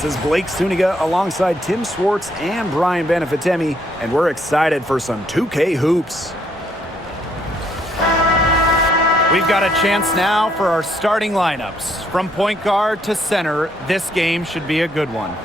This is Blake Suniga alongside Tim Swartz and Brian Benefitemi, and we're excited for some 2K hoops. We've got a chance now for our starting lineups. From point guard to center, this game should be a good one.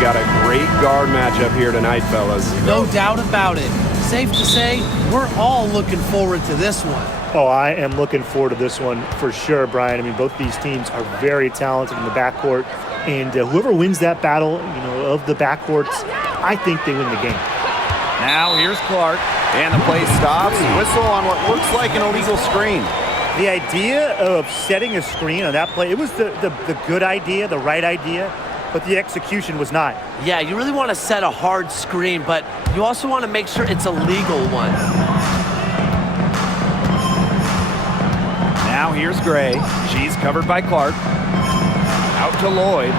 Got a great guard matchup here tonight, fellas. No doubt about it. Safe to say, we're all looking forward to this one. Oh, I am looking forward to this one for sure, Brian. I mean, both these teams are very talented in the backcourt, and whoever wins that battle, of the backcourts, I think they win the game. Now here's Clark, and the play stops. Whistle on what looks like an illegal screen. The idea of setting a screen on that play, it was the good idea, the right idea, but the execution was not. Yeah, you really want to set a hard screen, but you also want to make sure it's a legal one. Now here's Gray. She's covered by Clark. Out to Lloyd.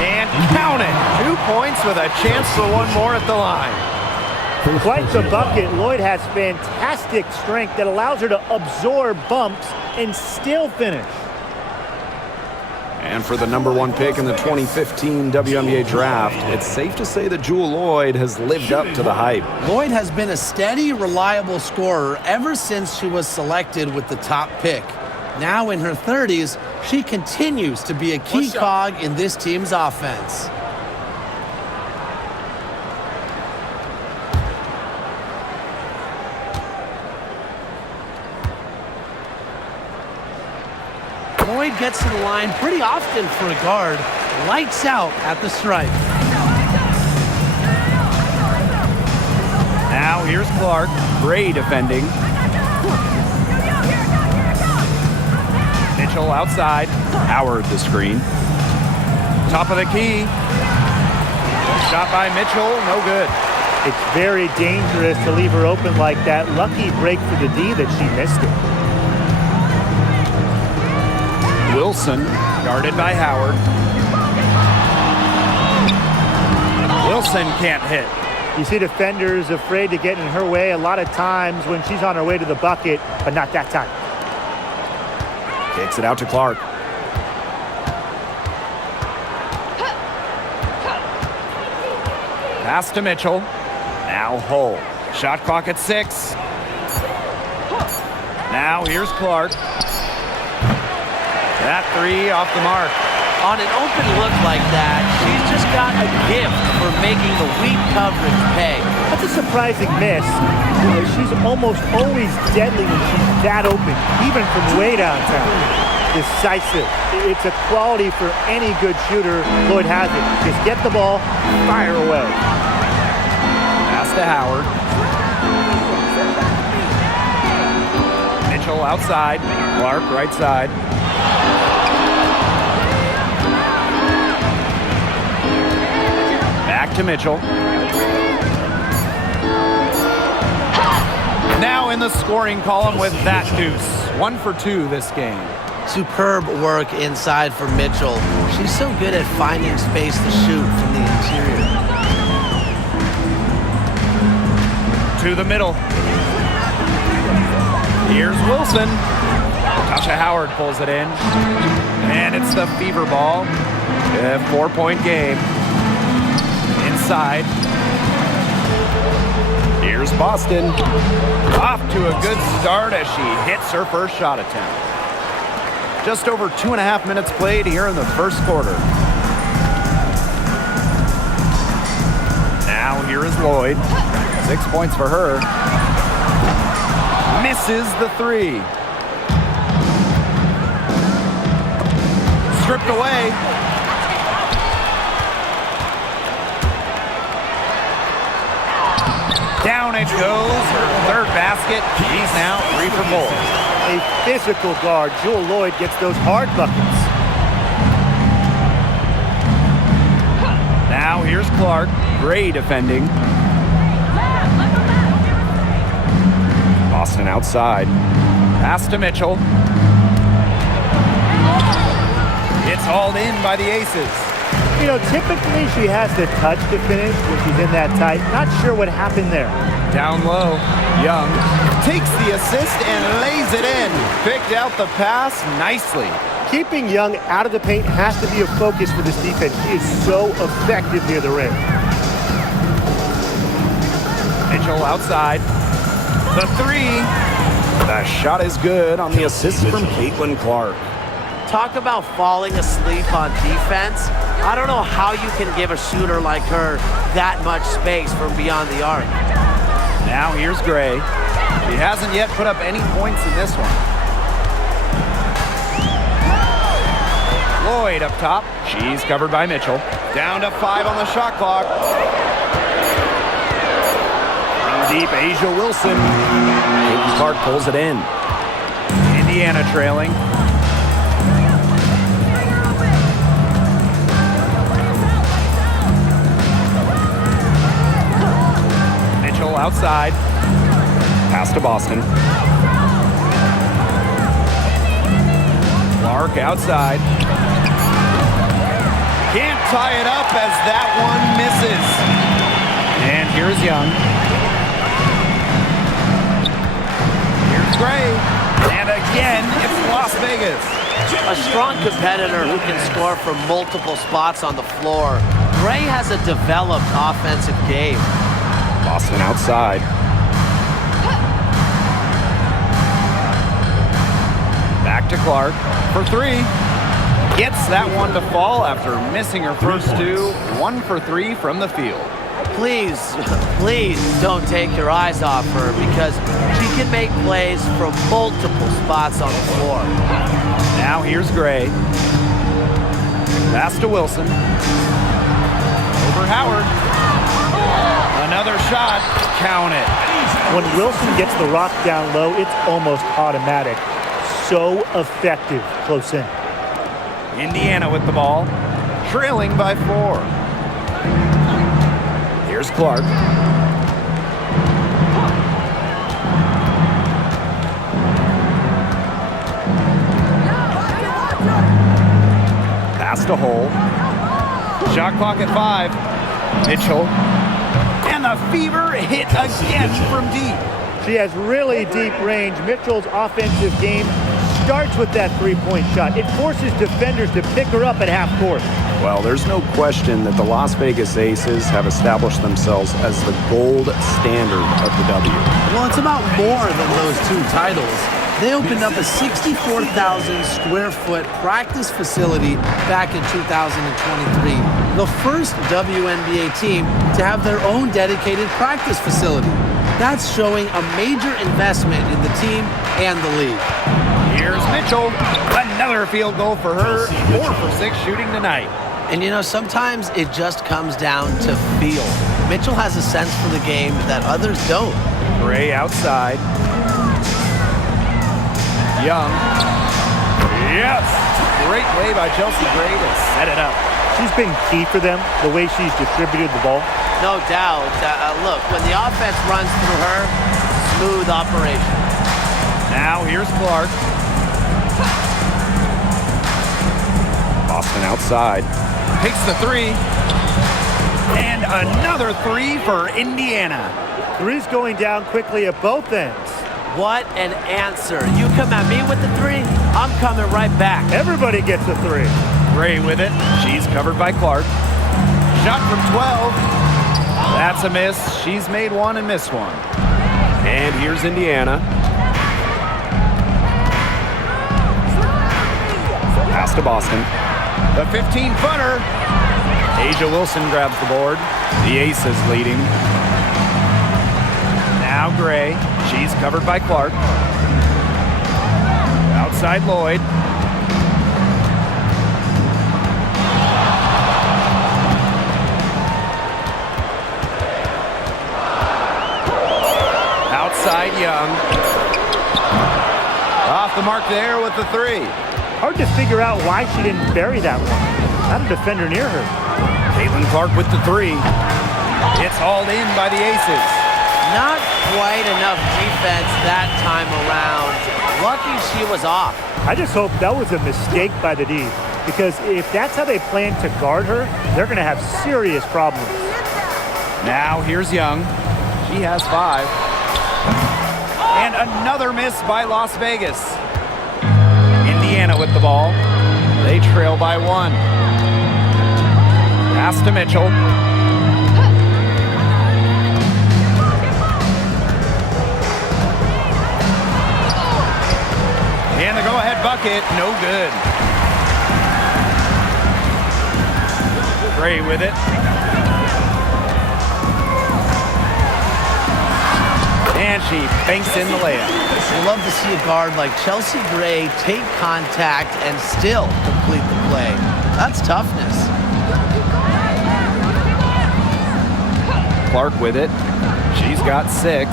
And count it. 2 points with a chance for one more at the line. Quite the bucket. Lloyd has fantastic strength that allows her to absorb bumps and still finish. And for the #1 pick in the 2015 WNBA draft, it's safe to say that Jewell Lloyd has lived up to the hype. Lloyd has been a steady, reliable scorer ever since she was selected with the top pick. Now in her 30s, she continues to be a key cog in this team's offense. Lloyd gets to the line pretty often for a guard. Lights out at the stripe. Now here's Clark. Gray defending. Mitchell outside. Howard the screen. Top of the key. Shot by Mitchell. No good. It's very dangerous to leave her open like that. Lucky break for the D that she missed it. Wilson, guarded by Howard. Wilson can't hit. You see defenders afraid to get in her way a lot of times when she's on her way to the bucket, but not that time. Kicks it out to Clark. Pass to Mitchell. Now Hull. Shot clock at 6. Now here's Clark. That three off the mark. On an open look like that, she's just got a gift for making the weak coverage pay. That's a surprising miss. She's almost always deadly when she's that open, even from way downtown. Decisive. It's a quality for any good shooter. Lloyd has it. Just get the ball, fire away. Pass to Howard. Mitchell outside. Clark right side. Back to Mitchell. Now in the scoring column with that deuce. 1 for 2 this game. Superb work inside for Mitchell. She's so good at finding space to shoot from the interior. To the middle. Here's Wilson. Tasha Howard pulls it in. And it's the fever ball. A 4-point game. Inside. Here's Boston. Off to a good start as she hits her first shot attempt. Just over 2.5 minutes played here in the first quarter. Now here is Lloyd. 6 points for her. Misses the three. Stripped away. Down it goes. Her third basket. He's now 3 for 4. A physical guard. Jewell Lloyd gets those hard buckets. Now here's Clark. Gray defending. Boston outside. Pass to Mitchell. It's hauled in by the Aces. You know, typically she has the touch to finish when she's in that tight. Not sure what happened there. Down low, Young takes the assist and lays it in. Picked out the pass nicely. Keeping Young out of the paint has to be a focus for this defense. She is so effective near the rim. Mitchell outside. The three. The shot is good on the assist from Caitlin-Clark. Talk about falling asleep on defense. I don't know how you can give a shooter like her that much space from beyond the arc. Now here's Gray. She hasn't yet put up any points in this one. Lloyd up top. She's covered by Mitchell. Down to 5 on the shot clock. Deep, Asia Wilson. Caitlin-Clark pulls it in. Indiana trailing. Mitchell outside. Pass to Boston. Clark outside. Can't tie it up as that one misses. And here's Young. Here's Gray. And again, it's Las Vegas. A strong competitor who can score from multiple spots on the floor. Gray has a developed offensive game. Boston outside. Back to Clark for 3. Gets that one to fall after missing her first 2. 1 for 3 from the field. Please don't take your eyes off her because she can make plays from multiple spots on the floor. Now here's Gray. Pass to Wilson. Over Howard. Another shot. Count it. When Wilson gets the rock down low, it's almost automatic. So effective close in. Indiana with the ball. Trailing by 4. Here's Clark. Pass to Hole. Shot clock at 5. Mitchell. And the fever hit again from deep. She has really deep range. Mitchell's offensive game starts with that three-point shot. It forces defenders to pick her up at half court. Well, there's no question that the Las Vegas Aces have established themselves as the gold standard of the W. Well, it's about more than those 2 titles. They opened up a 64,000 square foot practice facility back in 2023. The first WNBA team to have their own dedicated practice facility. That's showing a major investment in the team and the league. Here's Mitchell. Another field goal for her. 4 for 6 shooting tonight. And you know, sometimes it just comes down to feel. Mitchell has a sense for the game that others don't. Gray outside. Young. Yes! Great play by Chelsea Gray to set it up. She's been key for them, the way she's distributed the ball. No doubt. Look, when the offense runs through her, smooth operation. Now here's Clark. Boston outside. Takes the 3. And another 3 for Indiana. 3's going down quickly at both ends. What an answer. You come at me with the 3, I'm coming right back. Everybody gets a 3. Gray with it. She's covered by Clark. Shot from 12. That's a miss. She's made 1 and missed 1. And here's Indiana. Pass to Boston. The 15-footer. Asia Wilson grabs the board. The Aces leading. Now Gray. She's covered by Clark. Outside Lloyd. Outside Young. Off the mark there with the 3. Hard to figure out why she didn't bury that one. Not a defender near her. Caitlin-Clark with the 3. It's hauled in by the Aces. Not quite enough defense that time around. Lucky she was off. I just hope that was a mistake by the D. because if that's how they plan to guard her, they're going to have serious problems. Now here's Young. She has 5. And another miss by Las Vegas. Indiana with the ball. They trail by 1. Pass to Mitchell. And the go-ahead bucket, no good. Gray with it. And she banks in the layup. I love to see a guard like Chelsea Gray take contact and still complete the play. That's toughness. Clark with it. She's got 6.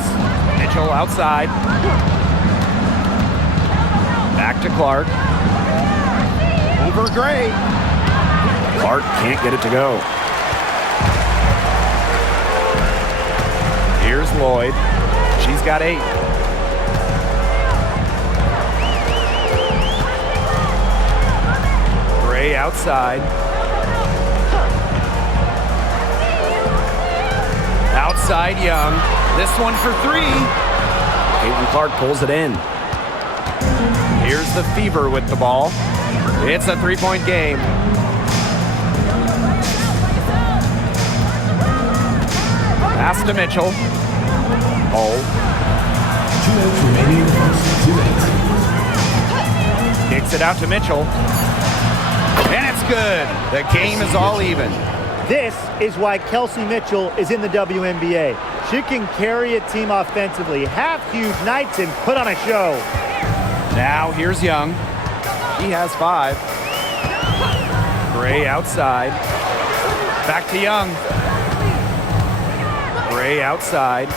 Mitchell outside. Back to Clark. Over Gray. Clark can't get it to go. Here's Lloyd. She's got 8. Gray outside. Outside Young. This one for 3. Caitlin-Clark pulls it in. Here's the Fever with the ball. It's a 3-point game. Pass to Mitchell. Oh. 2 minutes remaining. 2 minutes. Kicks it out to Mitchell. And it's good. The game is all even. This is why Kelsey Mitchell is in the WNBA. She can carry a team offensively, have huge nights, and put on a show. Now here's Young. He has 5. Gray outside. Back to Young. Gray outside.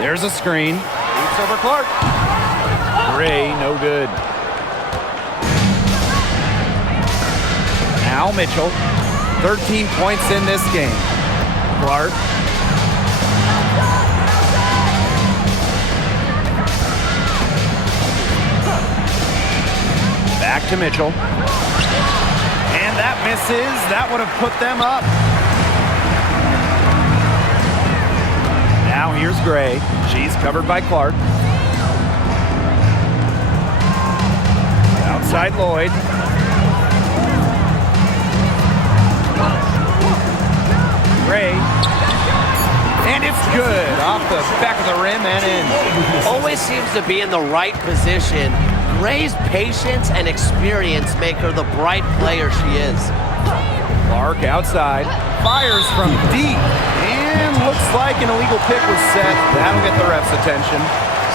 There's a screen. Leaps over Clark. Gray, no good. Now Mitchell. 13 points in this game. Clark. Back to Mitchell. And that misses. That would have put them up. Now here's Gray. She's covered by Clark. Outside Lloyd. Gray. And it's good. Off the back of the rim and in. Always seems to be in the right position. Gray's patience and experience make her the bright player she is. Clark outside. Fires from deep. And looks like an illegal pick was set. That'll get the ref's attention.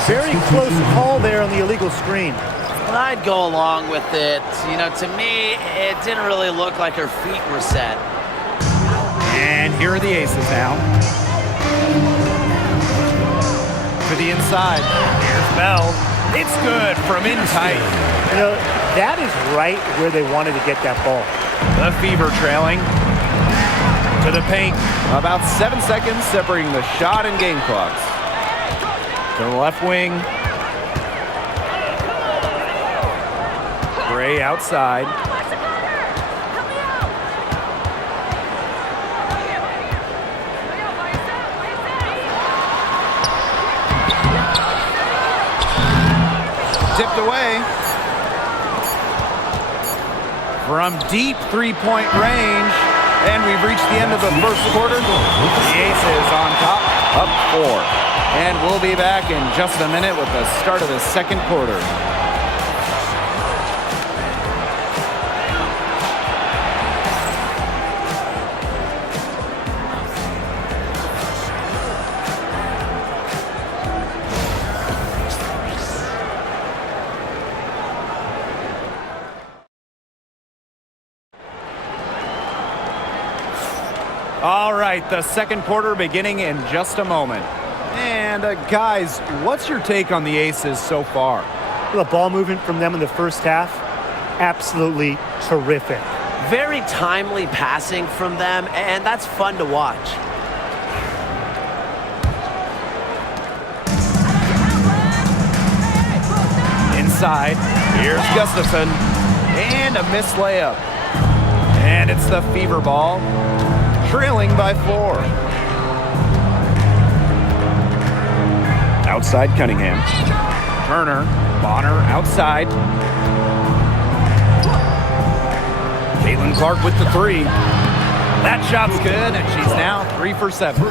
Very close call there on the illegal screen. But I'd go along with it. You know, to me, it didn't really look like her feet were set. And here are the Aces now. To the inside. Here's Bell. It's good from in tight. You know, that is right where they wanted to get that ball. The Fever trailing. To the paint. About 7 seconds separating the shot and game clocks. To the left wing. Gray outside. Tipped away. From deep three-point range. And we've reached the end of the first quarter. The Aces on top, up 4. And we'll be back in just a minute with the start of the second quarter. All right, the second quarter beginning in just a moment. And guys, what's your take on the Aces so far? The ball movement from them in the first half, absolutely terrific. Very timely passing from them, and that's fun to watch. inside. Here's Gustafson. And a missed layup. And it's the Fever ball. Trailing by 4. Outside Cunningham. Turner. Bonner outside. Caitlin-Clark with the 3. That shot's good, and she's now 3 for 7.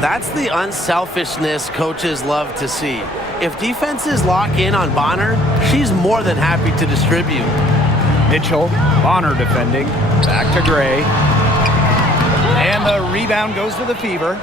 That's the unselfishness coaches love to see. If defenses lock in on Bonner, she's more than happy to distribute. Mitchell, Bonner defending. Back to Gray. And the rebound goes to the Fever.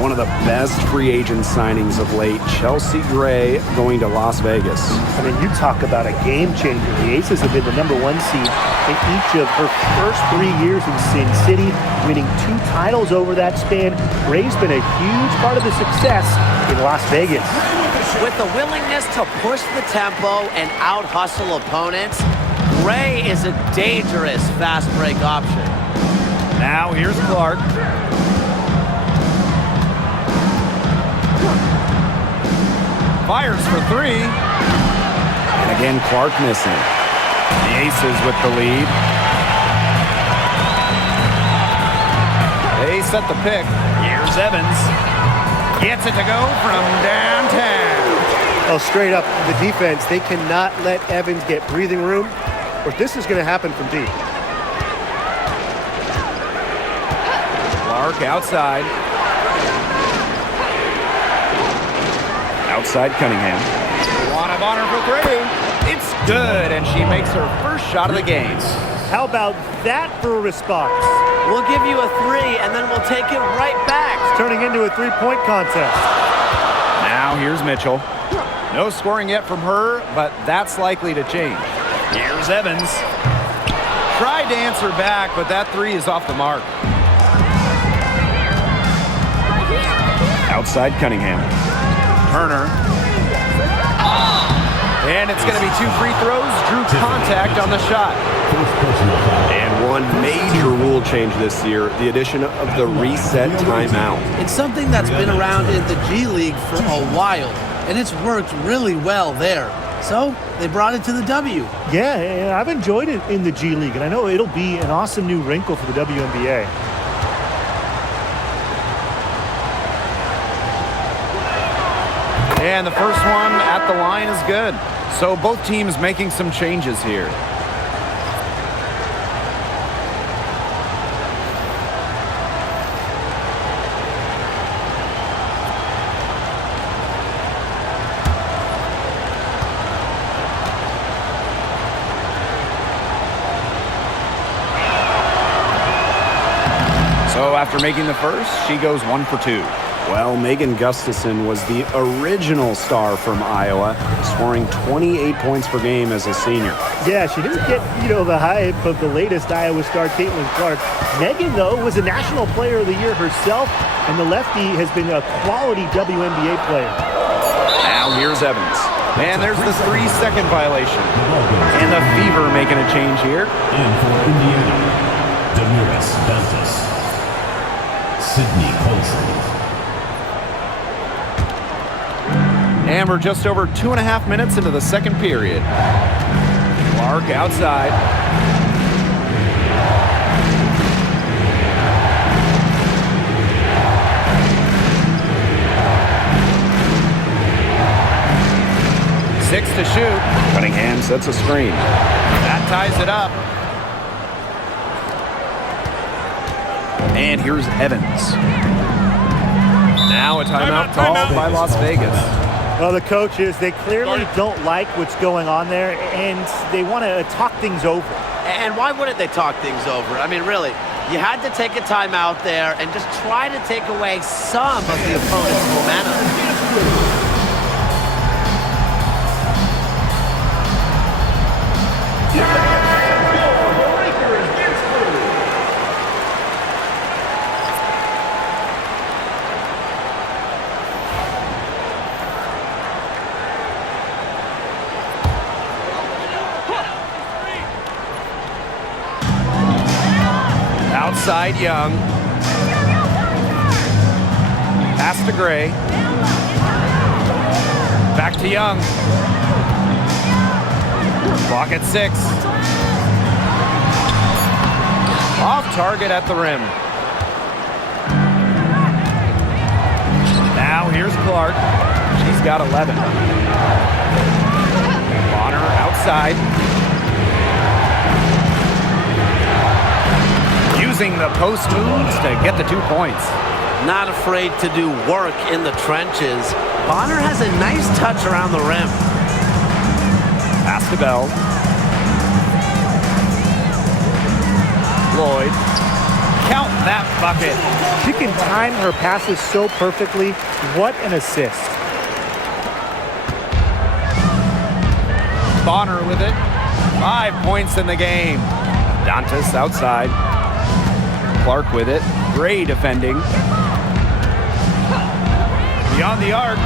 One of the best free agent signings of late, Chelsea Gray going to Las Vegas. I mean, you talk about a game changer. The Aces have been the #1 seed in each of her first 3 years in Sin City, winning 2 titles over that span. Gray's been a huge part of the success in Las Vegas. With the willingness to push the tempo and out-hustle opponents, Gray is a dangerous fast break option. Now here's Clark. Fires for 3. And again, Clark missing. The Aces with the lead. They set the pick. Here's Evans. Gets it to go from downtown. Oh, straight up, the defense, they cannot let Evans get breathing room, or this is going to happen from deep. Clark outside. Outside Cunningham. Luana Bonner for 3. It's good, and she makes her first shot of the game. How about that for a response? We'll give you a 3, and then we'll take it right back. It's turning into a 3-point contest. Now here's Mitchell. No scoring yet from her, but that's likely to change. Here's Evans. Tried to answer back, but that 3 is off the mark. Outside Cunningham. Turner. And it's going to be 2 free throws. Drew contact on the shot. And one major rule change this year, the addition of the reset timeout. It's something that's been around in the G League for a while, and it's worked really well there. So they brought it to the W. Yeah, I've enjoyed it in the G League, and I know it'll be an awesome new wrinkle for the WNBA. And the first one at the line is good. So both teams making some changes here. So after making the first, she goes 1 for 2. Well, Megan Gustafson was the original star from Iowa, scoring 28 points per game as a senior. Yeah, she didn't get, the hype of the latest Iowa star, Caitlin-Clark. Megan, though, was a National Player of the Year herself, and the lefty has been a quality WNBA player. Now here's Evans. And there's the 3-second violation. And the Fever making a change here. And for Indiana, Damaris Bantus, Sydney Colson. And we're just over 2.5 minutes into the second period. Clark outside. Six to shoot. Cunningham sets a screen. That ties it up. And here's Evans. Now a timeout called by Las Vegas. Well, the coaches, they clearly don't like what's going on there, and they want to talk things over. And why wouldn't they talk things over? I mean, really, you had to take a timeout there and just try to take away some of the opponent's momentum. Outside Young. Pass to Gray. Back to Young. Clock at 6. Off target at the rim. Now here's Clark. She's got 11. Bonner outside. Using the post moves to get the 2 points. Not afraid to do work in the trenches. Bonner has a nice touch around the rim. Pass to Bell. Lloyd. Count that bucket. She can time her passes so perfectly. What an assist. Bonner with it. 5 points in the game. Dantas outside. Clark with it. Gray defending. Beyond the arc.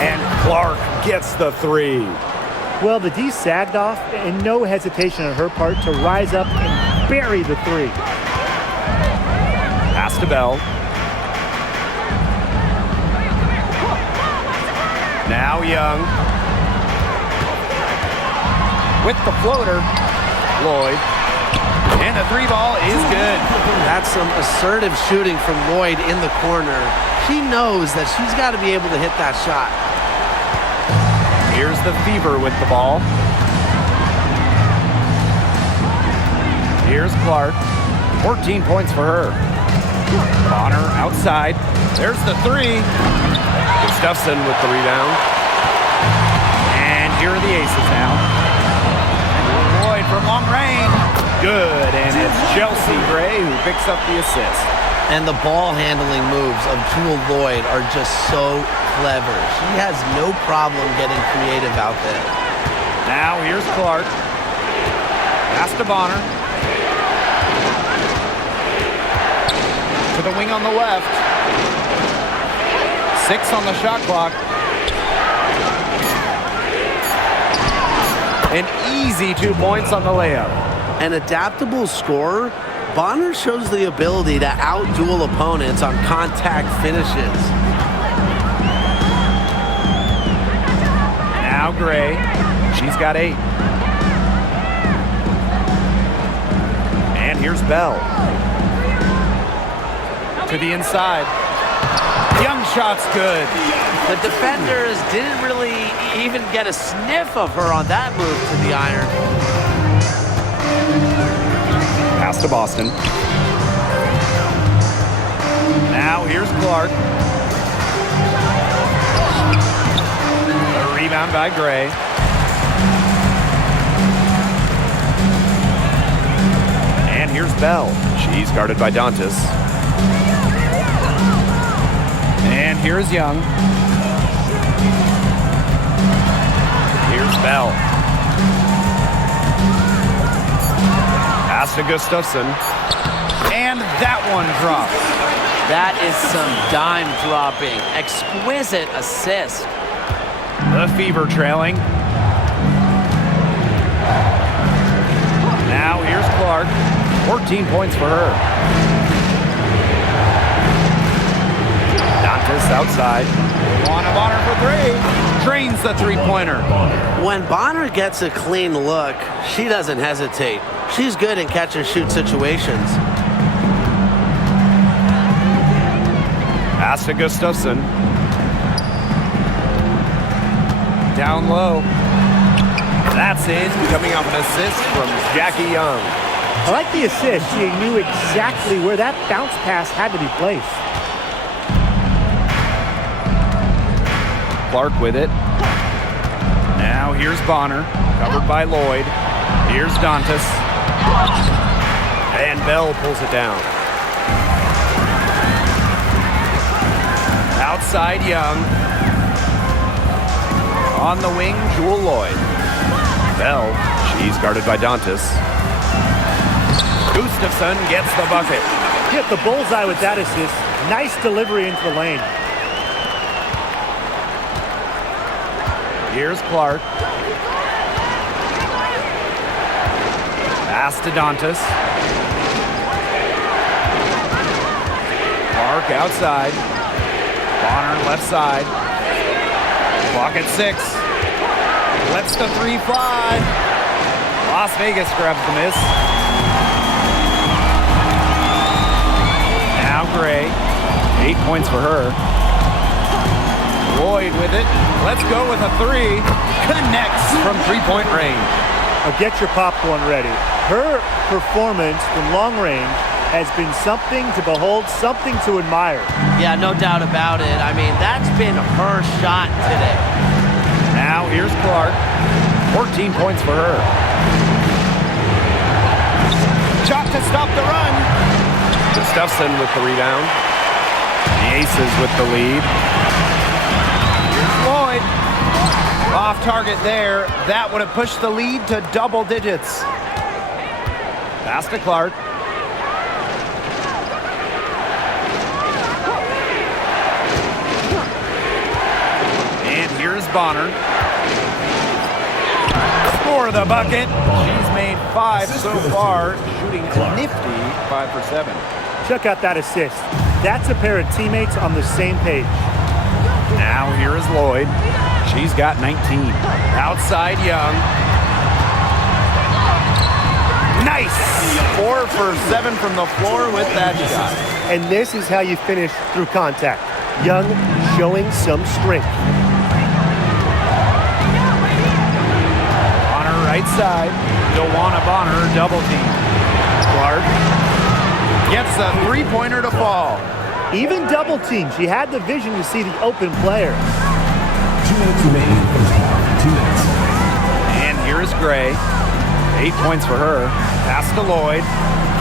And Clark gets the 3. Well, the D sagged off, and no hesitation on her part to rise up and bury the 3. Pass to Bell. Now Young. With the floater. Lloyd. And the 3 ball is good. That's some assertive shooting from Lloyd in the corner. She knows that she's got to be able to hit that shot. Here's the Fever with the ball. Here's Clark. 14 points for her. Bonner outside. There's the 3. Gustafson with the rebound. And here are the Aces now. Lloyd from long range. Good. And it's Chelsea Gray who picks up the assist. And the ball handling moves of Jewel Lloyd are just so clever. She has no problem getting creative out there. Now here's Clark. Pass to Bonner. To the wing on the left. 6 on the shot clock. An easy 2 points on the layup. An adaptable scorer, Bonner shows the ability to out-duel opponents on contact finishes. Now Gray. She's got 8. And here's Bell. To the inside. Young shot's good. The defenders didn't really even get a sniff of her on that move to the iron. Pass to Boston. Now here's Clark. A rebound by Gray. And here's Bell. She's guarded by Dantas. And here's Young. Here's Bell. Pass to Gustafson. And that one drops. That is some dime dropping. Exquisite assist. The Fever trailing. Now here's Clark. 14 points for her. Dantas outside. Wanna Bonner for 3. Drains the 3-pointer. When Bonner gets a clean look, she doesn't hesitate. She's good in catch-and-shoot situations. Pass to Gustafson. Down low. That's in. Coming off an assist from Jackie Young. I like the assist. She knew exactly where that bounce pass had to be placed. Clark with it. Now here's Bonner. Covered by Lloyd. Here's Dantas. And Bell pulls it down. Outside Young. On the wing, Jewel Lloyd. Bell, she's guarded by Dantas. Gustafson gets the bucket. Hit the bullseye with that assist. Nice delivery into the lane. Here's Clark. Pass to Dantas. Clark outside. Bonner left side. Clock at 6. Lets the 3 fly. Las Vegas grabs the miss. Now Gray. 8 points for her. Lloyd with it. Let's go with a three. Connects from three-point range. Now get your popcorn ready. Her performance from long range has been something to behold, something to admire. Yeah, no doubt about it. I mean, that's been her shot today. Now here's Clark. 14 points for her. Shot to stop the run. Gustafson with the rebound. The Aces with the lead. Here's Lloyd. Off target there. That would have pushed the lead to double digits. Pass to Clark. And here's Bonner. For the bucket. She's made 5 so far, shooting a nifty 5 for 7. Check out that assist. That's a pair of teammates on the same page. Now here is Lloyd. She's got 19. Outside Young. Nice! 4 for 7 from the floor with that shot. And this is how you finish through contact. Young showing some strength. Right side. Joanna Bonner double team. Clark gets a three-pointer to fall. Even double team, she had the vision to see the open player. 2 minutes remaining first half. 2 minutes. And here is Gray. 8 points for her. Pass to Lloyd.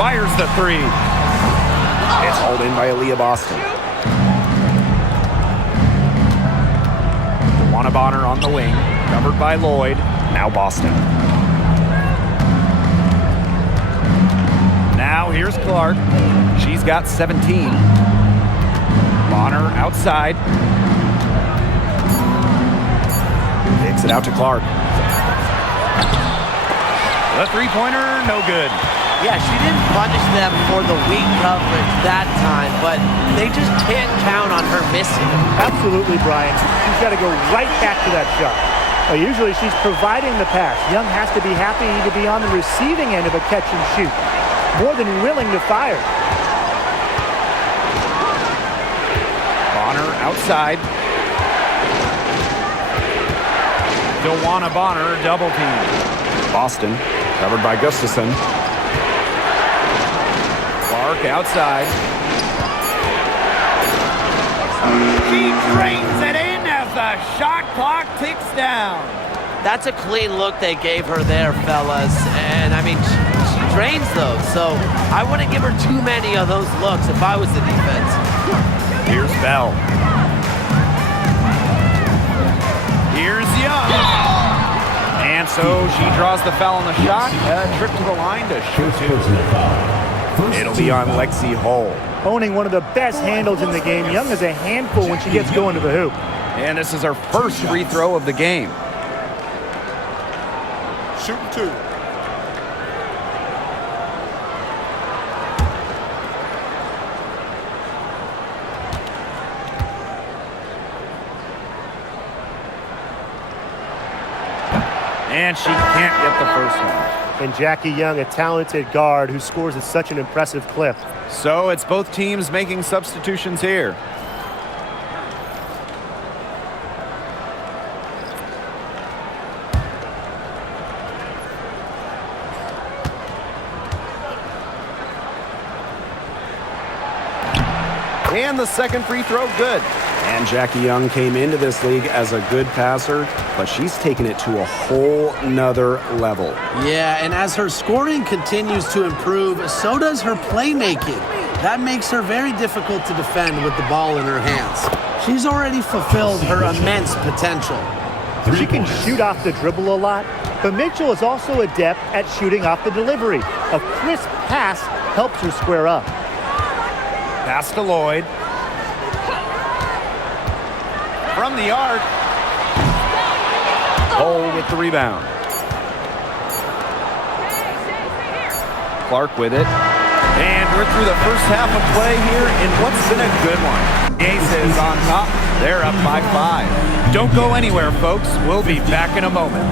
Fires the three. It's hauled in by Aaliyah Boston. Joanna Bonner on the wing. Covered by Lloyd. Now Boston. Now here's Clark. She's got 17. Bonner outside. Kicks it out to Clark. The three-pointer, no good. Yeah, she didn't punish them for the weak coverage that time, but they just can't count on her missing. Absolutely, Brian. She's got to go right back to that shot. Usually she's providing the pass. Young has to be happy to be on the receiving end of a catch and shoot. More than willing to fire. Bonner outside. Joanna Bonner double team. Boston covered by Gustafson. Clark outside. She drains it in as the shot clock ticks down. That's a clean look they gave her there, fellas. And, I mean, she drains those. So I wouldn't give her too many of those looks if I was the defense. Here's Bell. Here's Young. And so she draws the foul on the shot. A trip to the line to shoot two. It'll be on Lexi Hull. Owning one of the best handles in the game. Young is a handful when she gets going to the hoop. And this is her first free throw of the game. Shooting two. And she can't get the first one. And Jackie Young, a talented guard who scores at such an impressive clip. So it's both teams making substitutions here. And the second free throw, good. And Jackie Young came into this league as a good passer, but she's taken it to a whole nother level. Yeah, and as her scoring continues to improve, so does her playmaking. That makes her very difficult to defend with the ball in her hands. She's already fulfilled her immense potential. She can shoot off the dribble a lot, but Mitchell is also adept at shooting off the delivery. A crisp pass helps her square up. Pass to Lloyd. From the arc. Hull with the rebound. Clark with it. And we're through the first half of play here in what's been a good one. Aces on top. They're up by 5. Don't go anywhere, folks. We'll be back in a moment.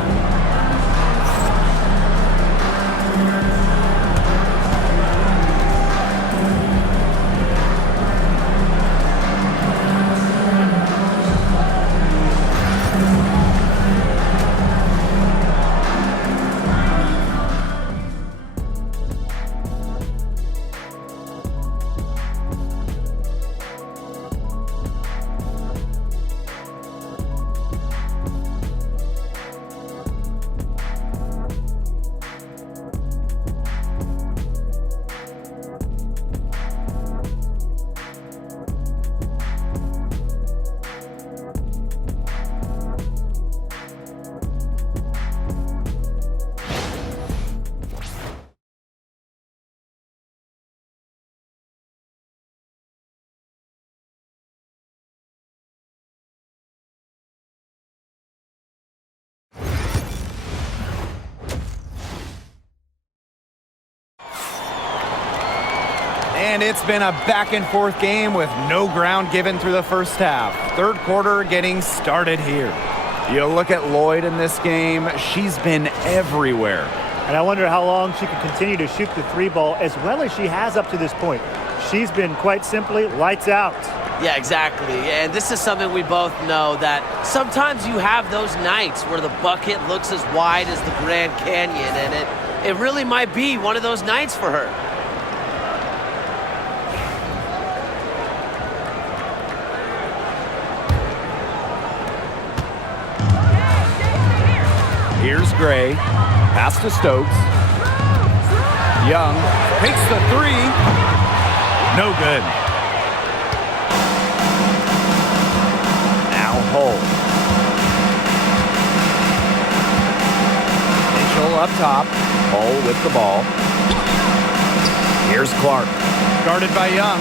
And it's been a back-and-forth game with no ground given through the first half. Third quarter getting started here. You look at Lloyd in this game, she's been everywhere. And I wonder how long she can continue to shoot the three ball as well as she has up to this point. She's been quite simply lights out. Yeah, exactly. And this is something we both know, that sometimes you have those nights where the bucket looks as wide as the Grand Canyon, and it really might be one of those nights for her. Here's Gray. Pass to Stokes. Young takes the three. No good. Now Hull. Mitchell up top. Hull with the ball. Here's Clark. Guarded by Young.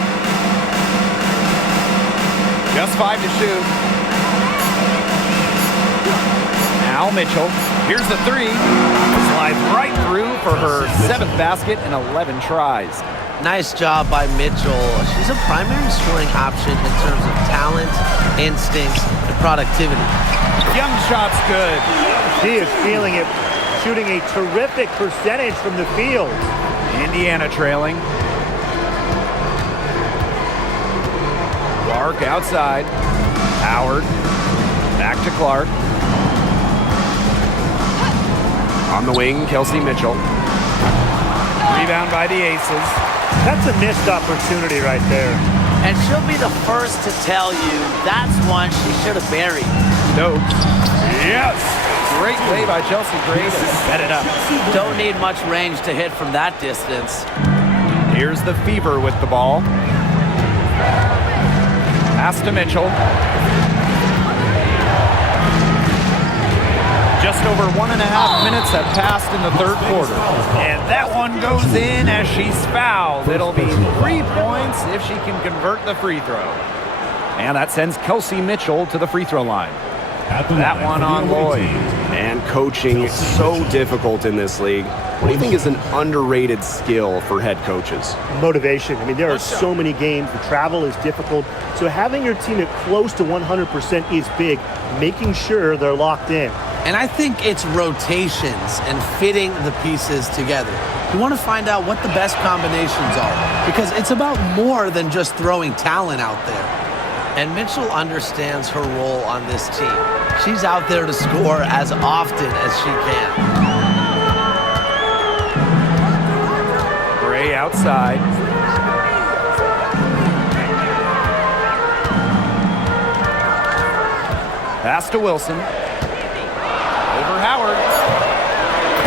Just 5 to shoot. Now Mitchell. Here's the three. Slides right through for her 7th basket in 11 tries. Nice job by Mitchell. She's a primary scoring option in terms of talent, instincts, and productivity. Young shot's good. She is feeling it, shooting a terrific percentage from the field. Indiana trailing. Clark outside. Howard. Back to Clark. On the wing, Kelsey Mitchell. Rebound by the Aces. That's a missed opportunity right there. And she'll be the first to tell you that's one she should have buried. Stokes. Yes! Great play by Chelsea Gray to set it up. Don't need much range to hit from that distance. Here's the Fever with the ball. Pass to Mitchell. Just over 1.5 minutes have passed in the third quarter. And that one goes in as she's fouled. It'll be 3 points if she can convert the free throw. And that sends Kelsey Mitchell to the free throw line. That one on Lloyd. And coaching is so difficult in this league. What do you think is an underrated skill for head coaches? Motivation. I mean, there are so many games. The travel is difficult. So having your team at close to 100% is big, making sure they're locked in. And I think it's rotations and fitting the pieces together. You want to find out what the best combinations are, because it's about more than just throwing talent out there. And Mitchell understands her role on this team. She's out there to score as often as she can. Gray outside. Pass to Wilson. Over Howard.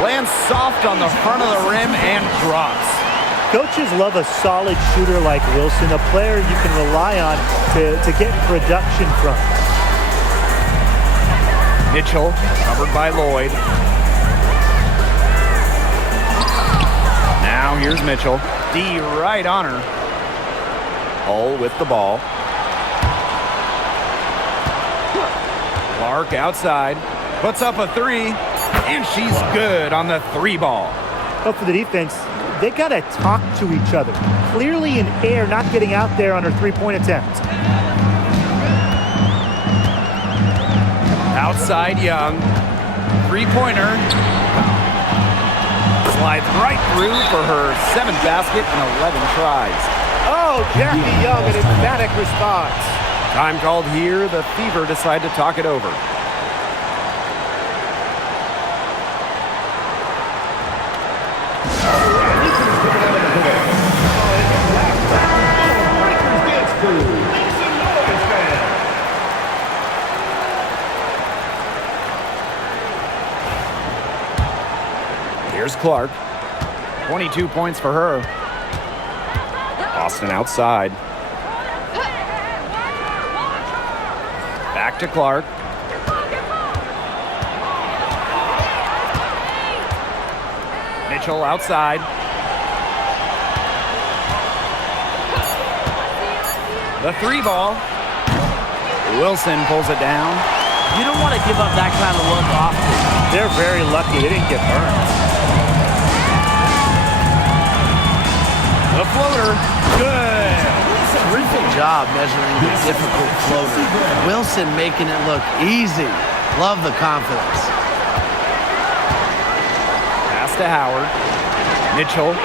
Lands soft on the front of the rim and drops. Coaches love a solid shooter like Wilson, a player you can rely on to get production from. Mitchell, covered by Lloyd. Now here's Mitchell. D right on her. Hull with the ball. Clark outside. Puts up a three, and she's good on the three ball. But for the defense, they got to talk to each other. Clearly in air, not getting out there on her three-point attempt. Outside Young. Three-pointer. Slides right through for her 7th basket in 11 tries. Oh, Jackie Young, an emphatic response. Time called here. The Fever decide to talk it over. Here's Clark. 22 points for her. Austin outside. Back to Clark. Mitchell outside. The three ball. Wilson pulls it down. You don't want to give up that kind of look often. They're very lucky they didn't get burned. The floater, good. Terrific job measuring the difficult floater. Wilson making it look easy. Love the confidence. Pass to Howard. Mitchell.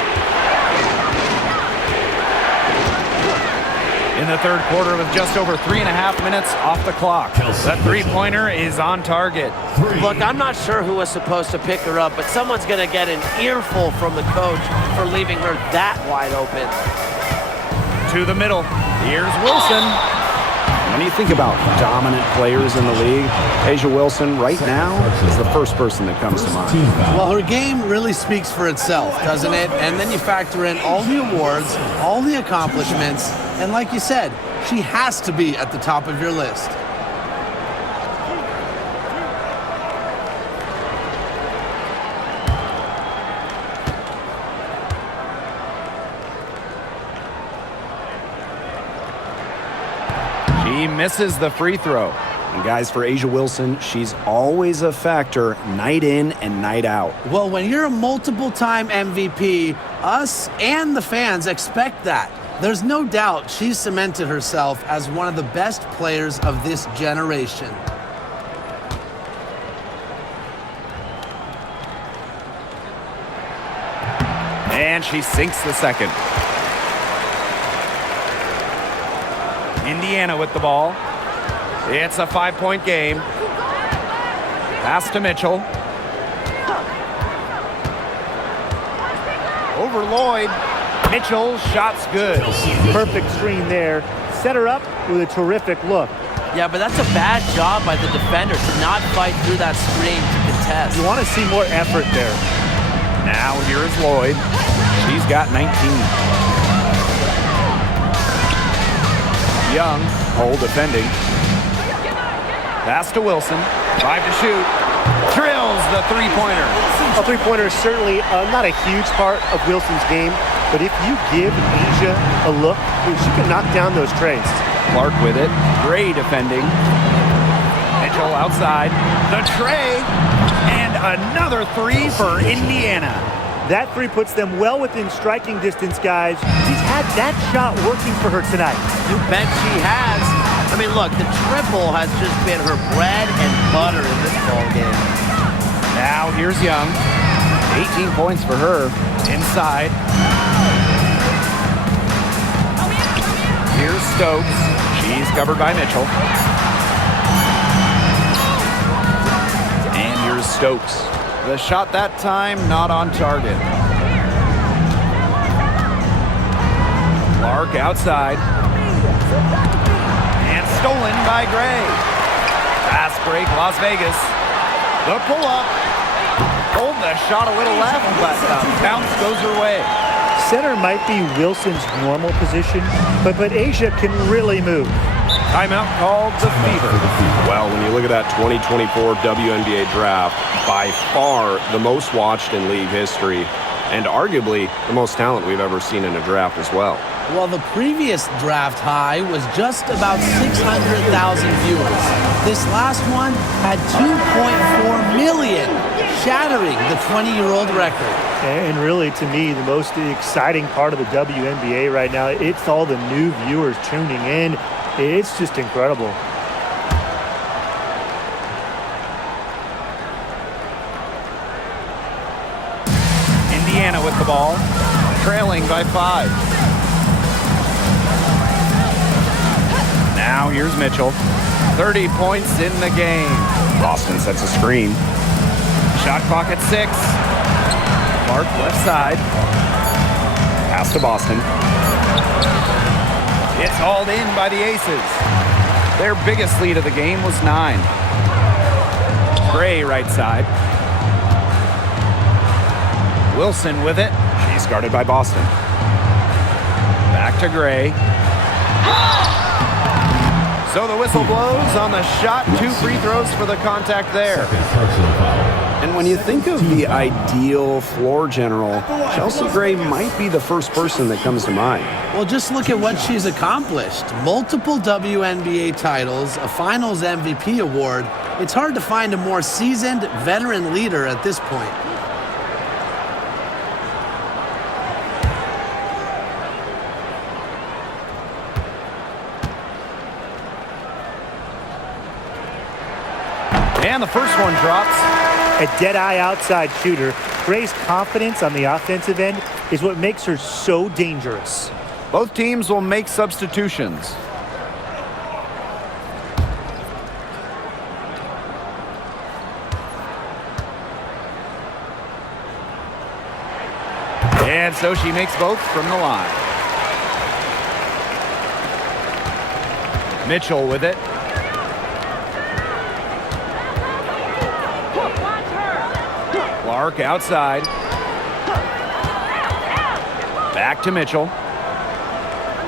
In the third quarter with just over 3.5 minutes off the clock. That three-pointer is on target. Look, I'm not sure who was supposed to pick her up, but someone's going to get an earful from the coach for leaving her that wide open. To the middle. Here's Wilson. When you think about dominant players in the league, A'ja Wilson right now is the first person that comes to mind. Well, her game really speaks for itself, doesn't it? And then you factor in all the awards, all the accomplishments, and like you said, she has to be at the top of your list. He misses the free throw. And guys, for A'ja Wilson, she's always a factor night in and night out. Well, when you're a multiple-time MVP, us and the fans expect that. There's no doubt she's cemented herself as one of the best players of this generation. And she sinks the second. Indiana with the ball. It's a 5-point game. Pass to Mitchell. Over Lloyd. Mitchell, shot's good. Perfect screen there. Set her up with a terrific look. Yeah, but that's a bad job by the defender to not fight through that screen to contest. You want to see more effort there. Now here is Lloyd. She's got 19. Young, Hole defending. Pass to Wilson. 5 to shoot. Drills the three-pointer. A three-pointer is certainly not a huge part of Wilson's game, but if you give A'ja a look, she can knock down those trays. Clark with it. Gray defending. Mitchell outside. The tray. And another three for Indiana. That three puts them well within striking distance, guys. She's had that shot working for her tonight. You bet she has. I mean, look, the triple has just been her bread and butter in this ball game. Now here's Young. 18 points for her. Inside. Here's Stokes. She's covered by Mitchell. And here's Stokes. The shot that time not on target. Clark outside. And stolen by Gray. Fast break, Las Vegas. The pull-up. Hold the shot a little left, but the bounce goes her way. Center might be Wilson's normal position, but A'ja can really move. Timeout called the Fever. Well, when you look at that 2024 WNBA draft, by far the most watched in league history, and arguably the most talent we've ever seen in a draft as well. Well, the previous draft high was just about 600,000 viewers. This last one had 2.4 million, shattering the 20-year-old record. And really, to me, the most exciting part of the WNBA right now, it's all the new viewers tuning in. It's just incredible. Indiana with the ball, trailing by 5. Now here's Mitchell. 30 points in the game. Boston sets a screen. Shot clock at 6. Clark left side. Pass to Boston. It's hauled in by the Aces. Their biggest lead of the game was 9. Gray right side. Wilson with it. She's guarded by Boston. Back to Gray. So the whistle blows on the shot. 2 free throws for the contact there. And when you think of the ideal floor general, Chelsea Gray might be the first person that comes to mind. Well, just look at what she's accomplished. Multiple WNBA titles, a Finals MVP award. It's hard to find a more seasoned veteran leader at this point. And the first one drops. A dead-eye outside shooter. Gray's confidence on the offensive end is what makes her so dangerous. Both teams will make substitutions. And so she makes both from the line. Mitchell with it. Clark outside. Back to Mitchell.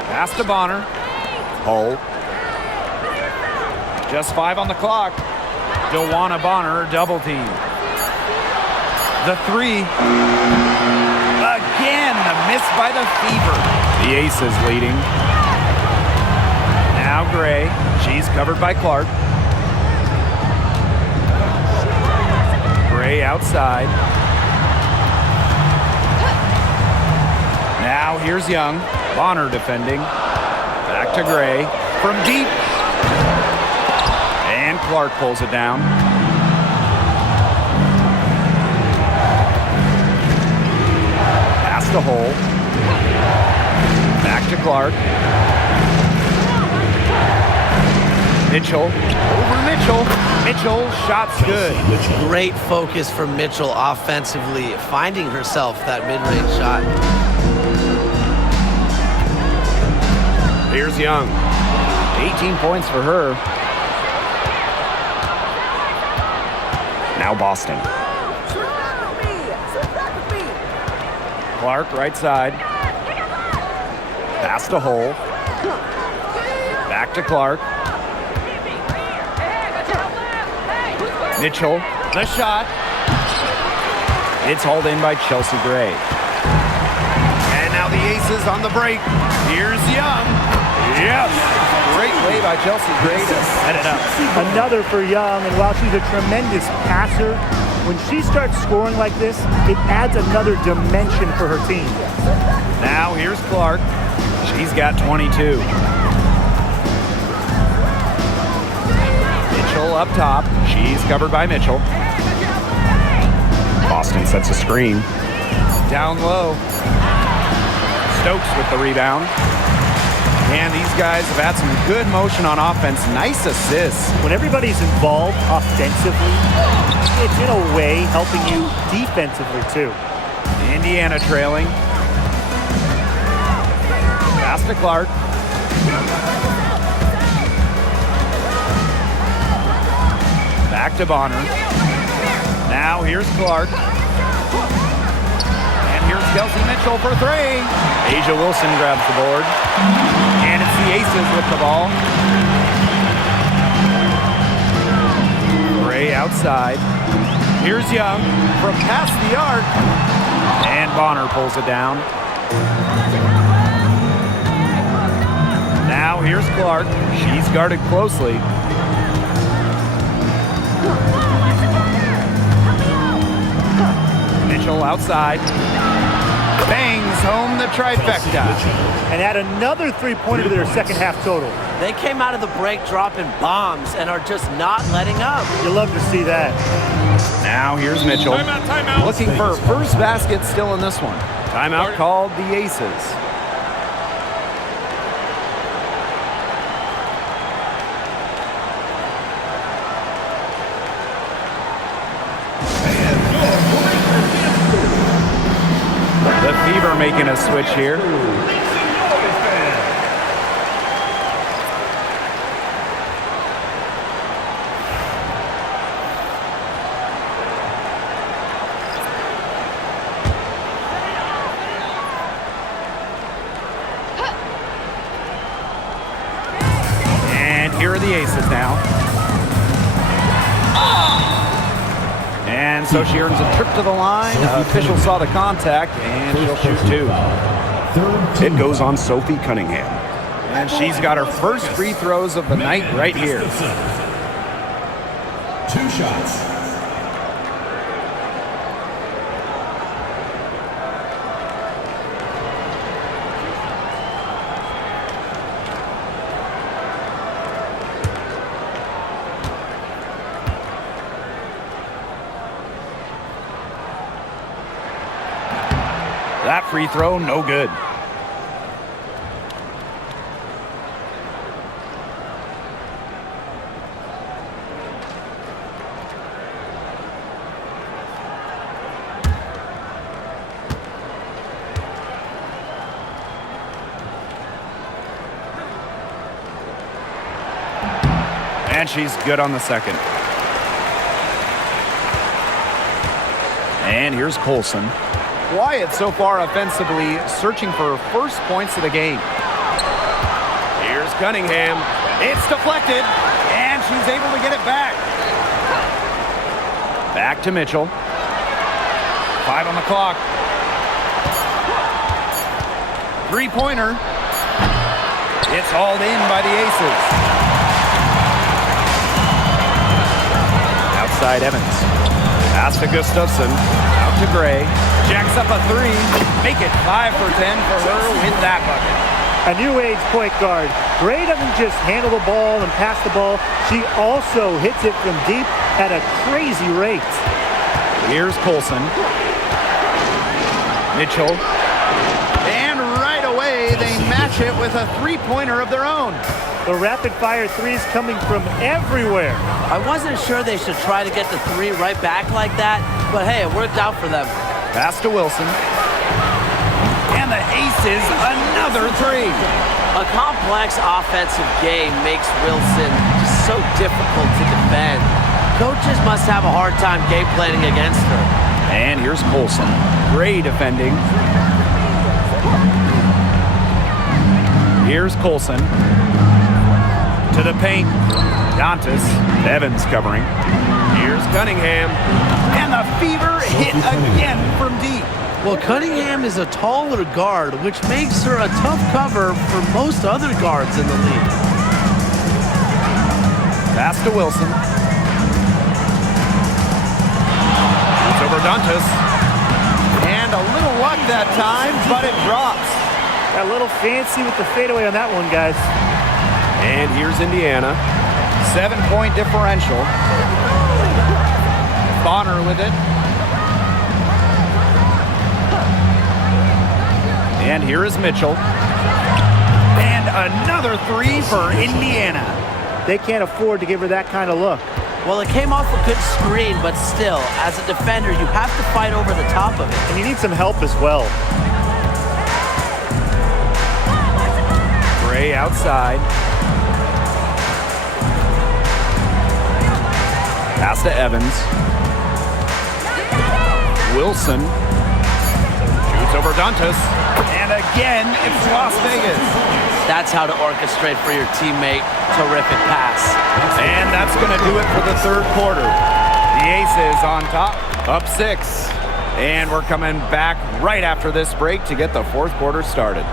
Pass to Bonner. Hull. Just 5 on the clock. DeWanna Bonner double team. The 3. Again, the miss by the Fever. The Aces leading. Now Gray. She's covered by Clark. Gray outside. Now here's Young. Bonner defending. Back to Gray. From deep. And Clark pulls it down. Pass to Hull. Back to Clark. Mitchell. Over Mitchell. Mitchell, shot's good. Great focus from Mitchell offensively, finding herself that mid-range shot. Here's Young. 18 points for her. Now Boston. Clark, right side. Pass to Hull. Back to Clark. Mitchell, the shot. It's hauled in by Chelsea Gray. And now the Aces on the break. Here's Young. Yes! Great play by Chelsea Gray to set it up. Another for Young, and while she's a tremendous passer, when she starts scoring like this, it adds another dimension for her team. Now here's Clark. She's got 22. Mitchell up top. She's covered by Mitchell. Boston sets a screen. Down low. Stokes with the rebound. And these guys have had some good motion on offense. Nice assists. When everybody's involved offensively, it's in a way helping you defensively too. Indiana trailing. Pass to Clark. Back to Bonner. Now here's Clark. And here's Kelsey Mitchell for 3. Asia Wilson grabs the board. And it's the Aces with the ball. Gray outside. Here's Young from past the arc. And Bonner pulls it down. Now here's Clark. She's guarded closely. Mitchell outside. Bangs home the trifecta. And add another three-pointer to their second half total. They came out of the break dropping bombs and are just not letting up. You love to see that. Now here's Mitchell. Timeout. Looking for her first basket still in this one. Timeout called the Aces. The Fever making a switch here. And here are the Aces now. And so she earns a trip to the line. Official saw the contact, and she'll shoot 2. It goes on Sophie Cunningham. And she's got her first free throws of the night right here. 2 shots. That free throw, no good. And she's good on the second. And here's Colson. Quiet so far offensively, searching for first points of the game. Here's Cunningham. It's deflected, and she's able to get it back. Back to Mitchell. 5 on the clock. Three-pointer. It's hauled in by the Aces. Outside Evans. Pass to Gustafson. Out to Gray. Jacks up a three. Make it 5 for 10 for her with that bucket. A new age point guard. Gray doesn't just handle the ball and pass the ball. She also hits it from deep at a crazy rate. Here's Colson. Mitchell. And right away, they match it with a three-pointer of their own. The rapid-fire threes coming from everywhere. I wasn't sure they should try to get the three right back like that, but hey, it worked out for them. Pass to Wilson. And the Aces, another three. A complex offensive game makes Wilson just so difficult to defend. Coaches must have a hard time game planning against her. And here's Colson. Gray defending. Here's Colson. To the paint. Dantas. Evans covering. Here's Cunningham. And the fever hit again from deep. Well, Cunningham is a taller guard, which makes her a tough cover for most other guards in the league. Pass to Wilson. It's over Dantas. And a little luck that time, but it drops. Got a little fancy with the fadeaway on that one, guys. And here's Indiana. 7-point differential. Bonner with it. And here is Mitchell. And another three for Indiana. They can't afford to give her that kind of look. Well, it came off a good screen, but still, as a defender, you have to fight over the top of it. And you need some help as well. Gray outside. Pass to Evans. Wilson. Shoots over Dantas. And again, it's Las Vegas. That's how to orchestrate for your teammate. Terrific pass. And that's going to do it for the third quarter. The Aces on top, up 6. And we're coming back right after this break to get the fourth quarter started.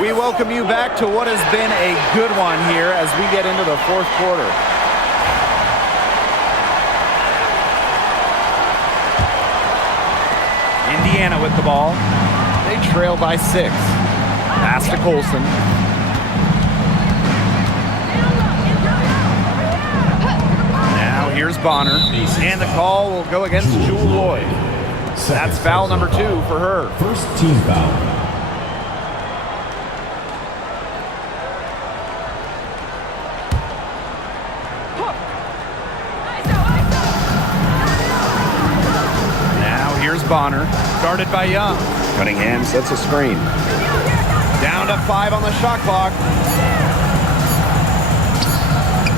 We welcome you back to what has been a good one here as we get into the fourth quarter. Indiana with the ball. They trail by 6. Pass to Colson. Now here's Bonner. And the call will go against Jewel Lloyd. That's foul number 2 for her. First team foul. Bonner, guarded by Young. Cunningham sets a screen. Down to 5 on the shot clock.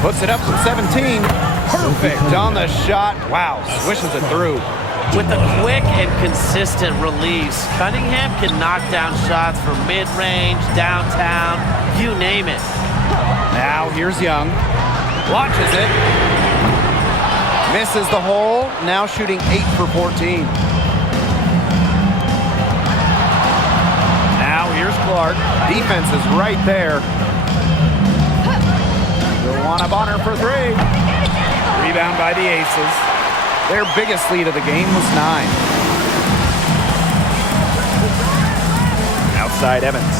Puts it up from 17. Perfect on the shot. Wow, swishes it through. With a quick and consistent release, Cunningham can knock down shots from mid-range, downtown, you name it. Now here's Young. Launches it. Misses the hole. Now shooting 8 for 14. Here's Clark. Defense is right there. You'll want a Bonner for 3. Rebound by the Aces. Their biggest lead of the game was 9. Outside Evans.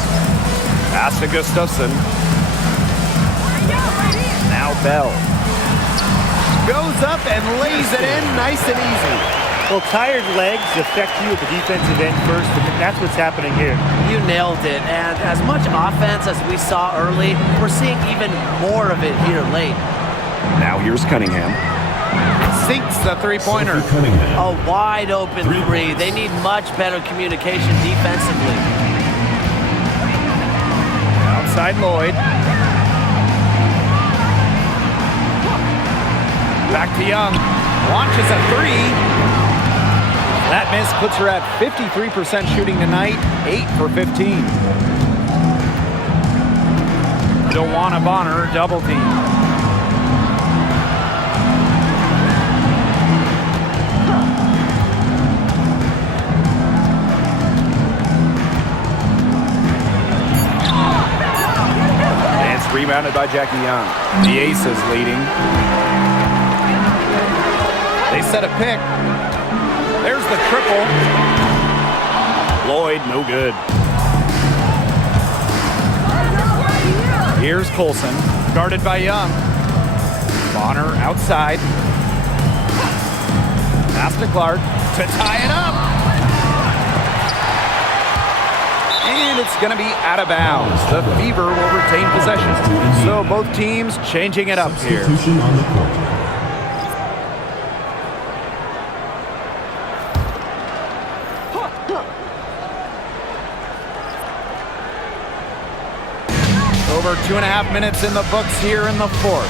Pass to Gustafson. Now Bell. Goes up and lays it in nice and easy. Well, tired legs affect you at the defensive end first, and that's what's happening here. You nailed it. And as much offense as we saw early, we're seeing even more of it here late. Now here's Cunningham. Sinks the three-pointer. Cunningham. A wide open three. They need much better communication defensively. Outside Lloyd. Back to Young. Launches a three. That miss puts her at 53% shooting tonight, 8 for 15. DeWanna Bonner double team. And it's rebounded by Jackie Young. The Aces leading. They set a pick. There's the triple. Lloyd, no good. Here's Colson, guarded by Young. Bonner outside. Pass to Clark to tie it up. And it's going to be out of bounds. The Fever will retain possession. So both teams changing it up here. Substitution on the court. Over 2.5 minutes in the books here in the fourth.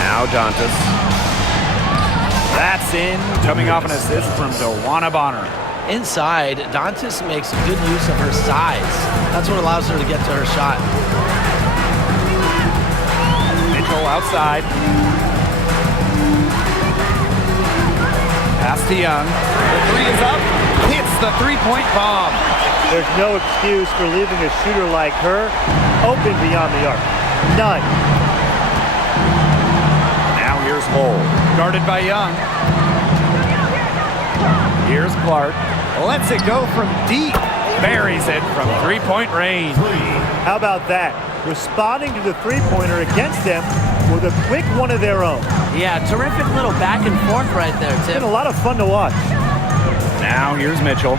Now Dantas. That's in, coming off an assist from DeWanna Bonner. Inside, Dantas makes good use of her size. That's what allows her to get to her shot. Mitchell outside. Pass to Young. The three is up. Hits the three-point bomb. There's no excuse for leaving a shooter like her open beyond the arc. None. Now here's Hole, guarded by Young. Here's Clark. Lets it go from deep. Buries it from three-point range. How about that? Responding to the three-pointer against them with a quick one of their own. Yeah, terrific little back and forth right there, It's been Tim. a lot of fun to watch. Now here's Mitchell.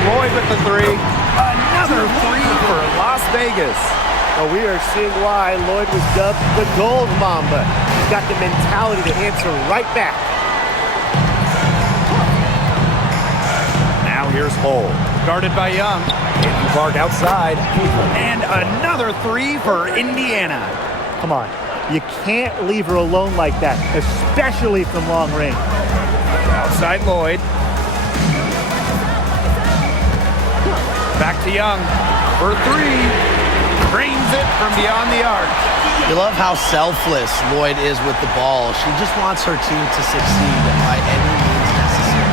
Lloyd with the three. Another three for Las Vegas. Well, we are seeing why Lloyd was dubbed the Gold Mamba. He's got the mentality to answer right back. Now here's Hole, guarded by Young. Clark outside. And another three for Indiana. Come on. You can't leave her alone like that, especially from long range. Outside Lloyd. Back to Young for three. Drains it from beyond the arc. You love how selfless Lloyd is with the ball. She just wants her team to succeed by any means necessary.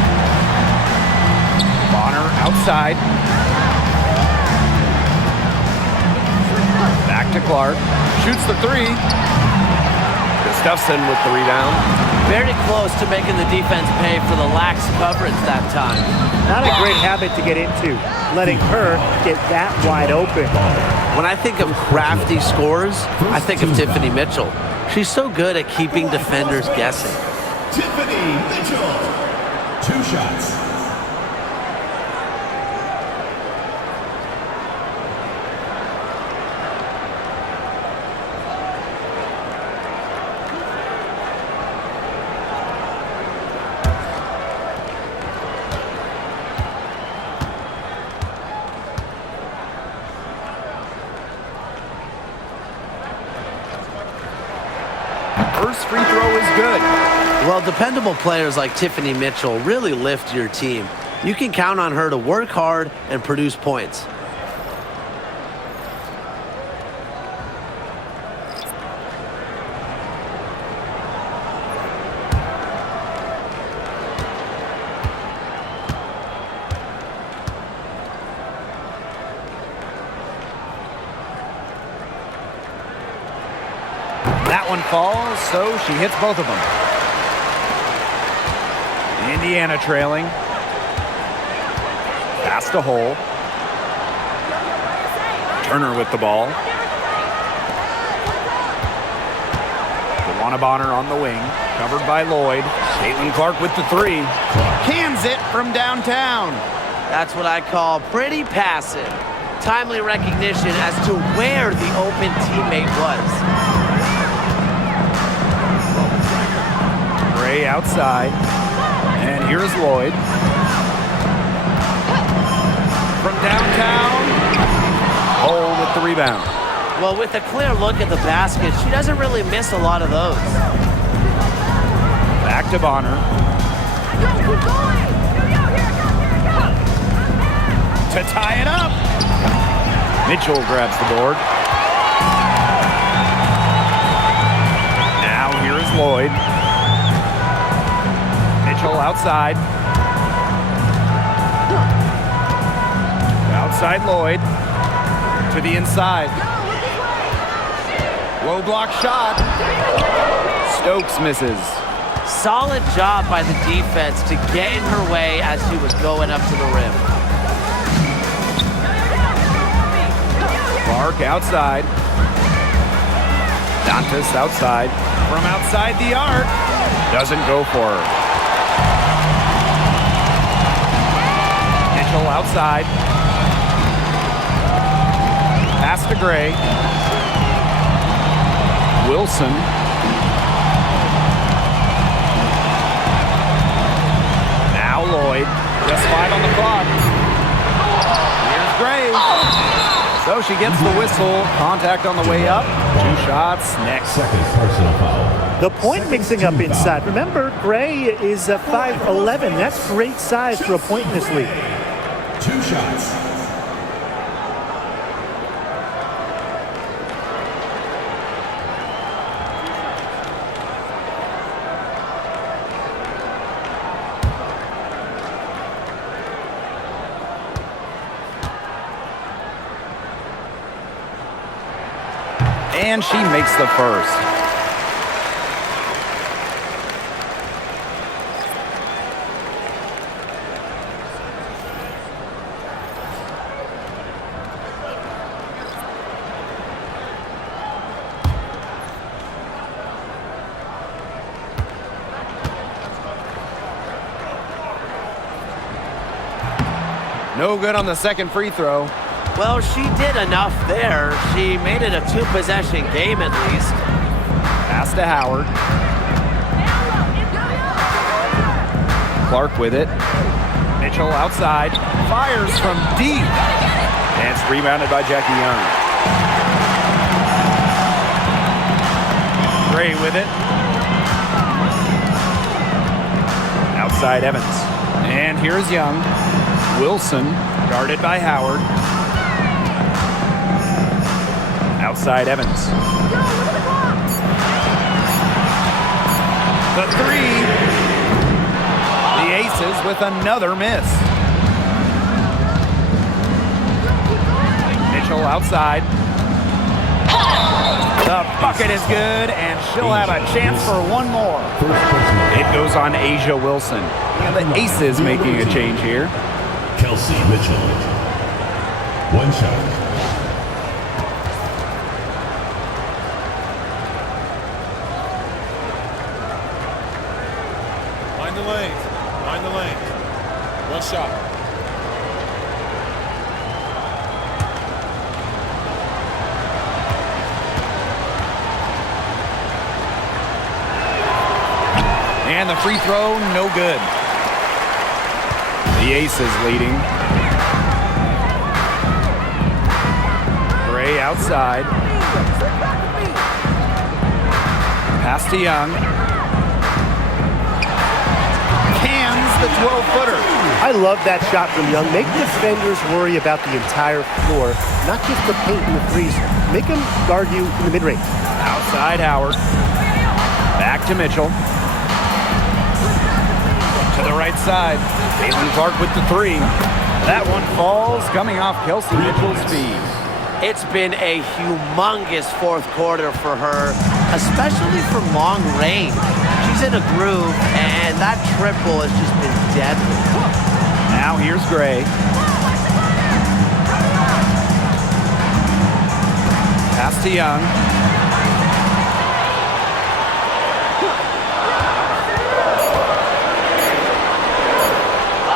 Bonner outside. Back to Clark. Shoots the three. Gustafson with the rebound. Very close to making the defense pay for the lax coverage that time. Not a great habit to get into, letting her get that wide open. When I think of crafty scores, I think of Tiffany Mitchell. She's so good at keeping defenders guessing. Tiffany Mitchell. 2 shots. First free throw is good. Well, dependable players like Tiffany Mitchell really lift your team. You can count on her to work hard and produce points. That one falls, so she hits both of them. Indiana trailing. Pass to Hole. Turner with the ball. Bonner on the wing. Covered by Lloyd. Caitlin Clark with the three. Cans it from downtown. That's what I call pretty passive. Timely recognition as to where the open teammate was. Gray outside. And here's Lloyd. From downtown. Hole with the rebound. Well, with a clear look at the basket, she doesn't really miss a lot of those. Back to Bonner. To tie it up. Mitchell grabs the board. Now here is Lloyd. Mitchell outside. Outside Lloyd. To the inside. Low block shot. Stokes misses. Solid job by the defense to get in her way as she was going up to the rim. Clark outside. Dantas outside. From outside the arc. Doesn't go for her. Mitchell outside. Pass to Gray. Wilson. Now Lloyd. Just 5 on the clock. Here's Gray. So she gets the whistle. Contact on the way up. 2 shots next. Second personal foul. The point mixing up inside. Remember, Gray is a 5'11". That's great size for a point in this league. 2 shots. And she makes the first. No good on the second free throw. Well, she did enough there. She made it a 2-possession game at least. Pass to Howard. Clark with it. Mitchell outside. Fires from deep. And it's rebounded by Jackie Young. Gray with it. Outside Evans. And here's Young. Wilson guarded by Howard. Outside Evans. The three. The Aces with another miss. Mitchell outside. The bucket is good, and she'll have a chance for one more. It goes on Asia Wilson. And the Aces making a change here. Kelsey Mitchell. 1 shot. Mind the lane. 1 shot. And the free throw, no good. The Aces leading. Gray outside. Pass to Young. Cans the 12-footer. I love that shot from Young. Make defenders worry about the entire floor, not just the paint and the threes. Make them guard you in the mid-range. Outside Howard. Back to Mitchell. To the right side. Caitlin Clark with the three. That one falls, coming off Kelsey Mitchell's feet. It's been a humongous fourth quarter for her. especially from long range. She's in a groove, and that triple has just been deadly. Now here's Gray. Pass to Young.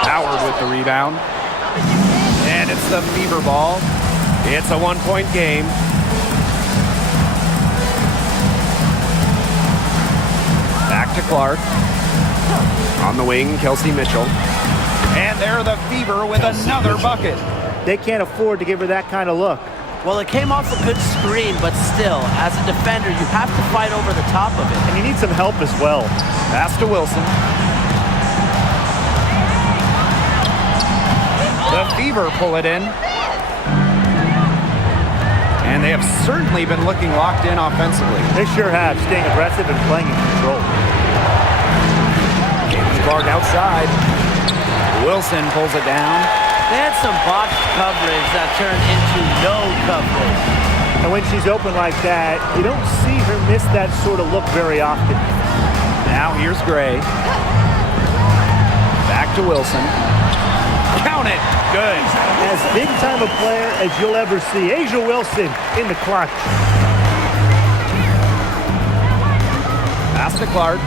Howard with the rebound. And it's the Fever ball. It's a one-point game. Back to Clark. On the wing, Kelsey Mitchell. And there the Fever with another bucket. They can't afford to give her that kind of look. Well, it came off a good screen, but still, as a defender, you have to fight over the top of it. And you need some help as well. Pass to Wilson. The Fever pull it in. And they have certainly been looking locked in offensively. They sure have, staying aggressive and playing in control. Clark outside. Wilson pulls it down. They had some box coverage that turned into no coverage. And when she's open like that, you don't see her miss that sort of look very often. Now here's Gray. Back to Wilson. Count it. Good. As big time a player as you'll ever see. A'ja Wilson in the clutch. Pass to Clark.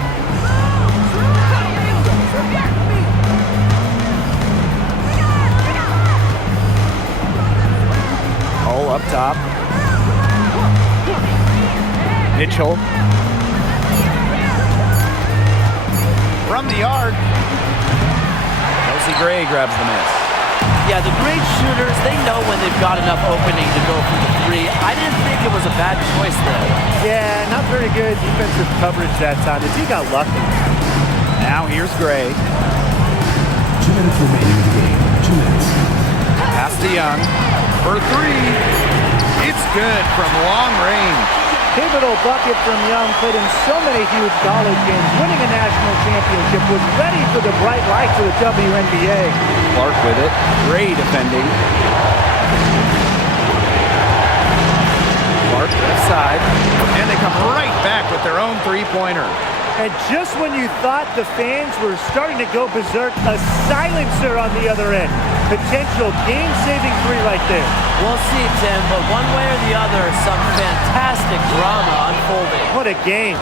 Oh, up top. Mitchell. From the yard. Kelsey Gray grabs the miss. Yeah, the great shooters, they know when they've got enough opening to go for the three. I didn't think it was a bad choice there. Yeah, not very good defensive coverage that time. The team got lucky. Now here's Gray. 2 minutes remaining in the game. 2 minutes. Pass to Young. For three. It's good from long range. Pivotal bucket from Young, played in so many huge college games, winning a national championship, was ready for the bright lights of the WNBA. Clark with it. Gray defending. Clark left side. And they come right back with their own three-pointer. And just when you thought the fans were starting to go berserk, a silencer on the other end. Potential game-saving three right there. We'll see, Tim, but one way or the other, some fantastic drama unfolding. What a game.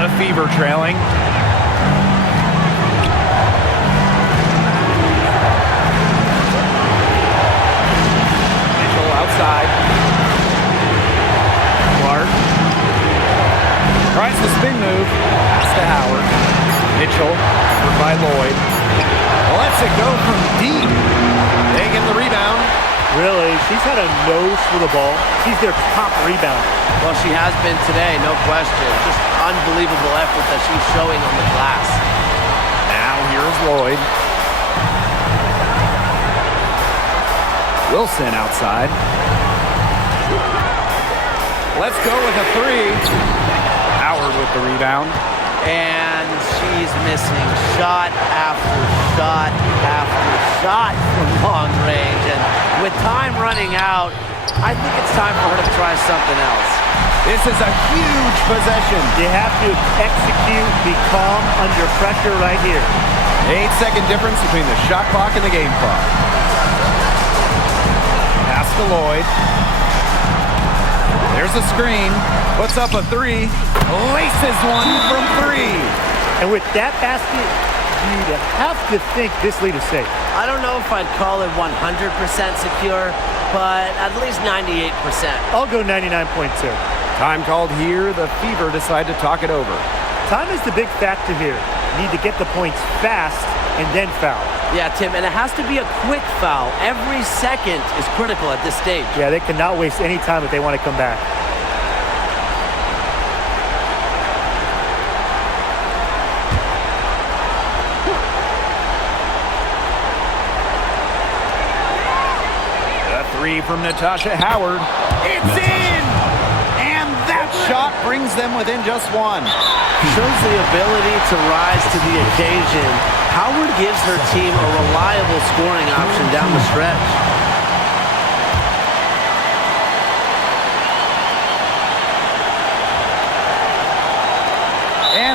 The Fever trailing. Mitchell outside. Clark. Tries the spin move. Pass to Howard. Mitchell. Covered by Lloyd. Lets it go from deep. They get the rebound. Really, she's had a nose for the ball. She's their top rebounder. Well, she has been today, no question. Just unbelievable effort that she's showing on the glass. Now here's Lloyd. Wilson outside. Let's go with a three. Howard with the rebound. And she's missing shot after shot after shot from long range. And with time running out, I think it's time for her to try something else. This is a huge possession. You have to execute, be calm under pressure right here. 8-second difference between the shot clock and the game clock. Pass to Lloyd. There's a screen. Puts up a three. Laces one from three. And with that basket, you'd have to think this lead is safe. I don't know if I'd call it 100% secure, but at least 98%. I'll go 99.2. Time called here. The Fever decide to talk it over. Time is the big factor here. You need to get the points fast and then foul. Yeah, Tim, and it has to be a quick foul. Every second is critical at this stage. Yeah, they cannot waste any time if they want to come back. The three from Natasha Howard. It's in! And that shot brings them within just one. Shows the ability to rise to the occasion. Howard gives her team a reliable scoring option down the stretch.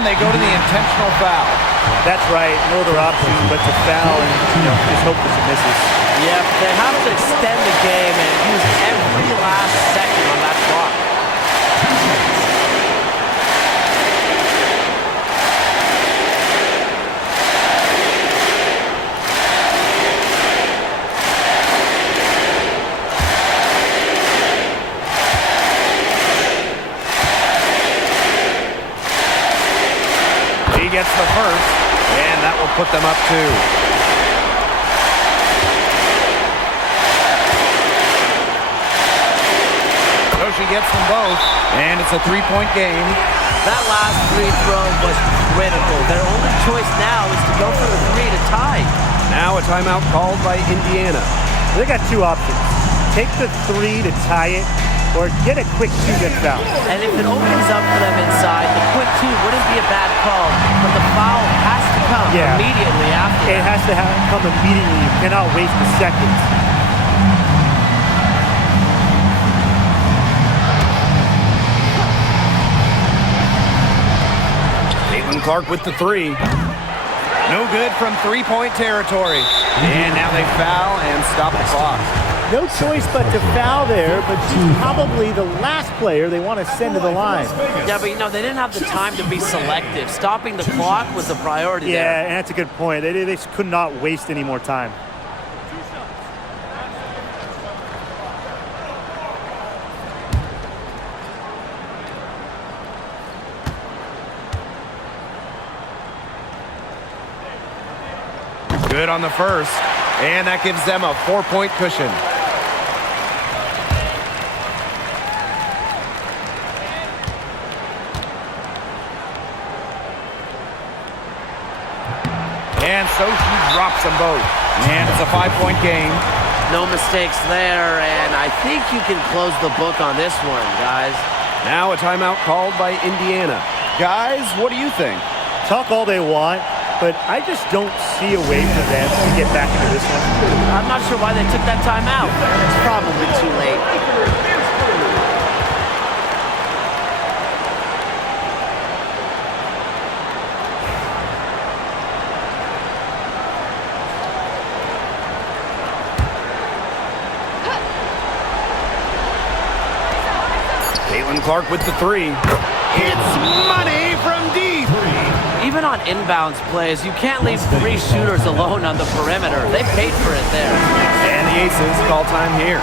And they go to the intentional foul. That's right. No other option but to foul and just hope for some misses. Yep, they have to extend the game and use every last second on that clock. He gets the first, and that will put them up 2. So she gets them both, and it's a 3-point game. That last free throw was critical. Their only choice now is to go for the 3 to tie. Now a timeout called by Indiana. They got 2 options. Take the 3 to tie it, or get a quick 2-minute foul. And if it opens up for them inside, the quick 2 wouldn't be a bad call, but the foul has to come immediately after It has to come immediately. You cannot waste a second. Clark with the 3. No good from 3-point territory. And now they foul and stop the clock. No choice but to foul there, but she's probably the last player they want to send to the line. Yeah, but they didn't have the time to be selective. Stopping the clock was a priority there. Yeah, and that's a good point. They just could not waste any more time. Good on the first, and that gives them a 4-point cushion. And so she drops them both, and it's a 5-point game. No mistakes there, and I think you can close the book on this one, guys. Now a timeout called by Indiana. Guys, what do you think? Talk all they want, but I just don't see a way for them to get back into this one. I'm not sure why they took that time out. It's probably too late. Clark with the 3. It's money from deep. Even on inbounds plays, you can't leave 3 shooters alone on the perimeter. They paid for it there. And the Aces call time here.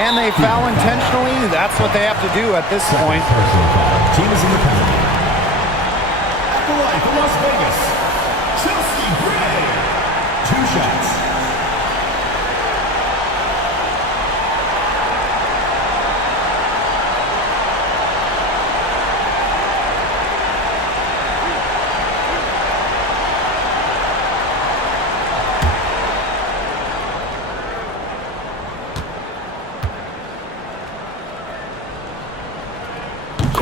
And they foul intentionally. That's what they have to do at this point. Team is in the penalty. At the line for Las Vegas, Chelsea Gray. 2 shots.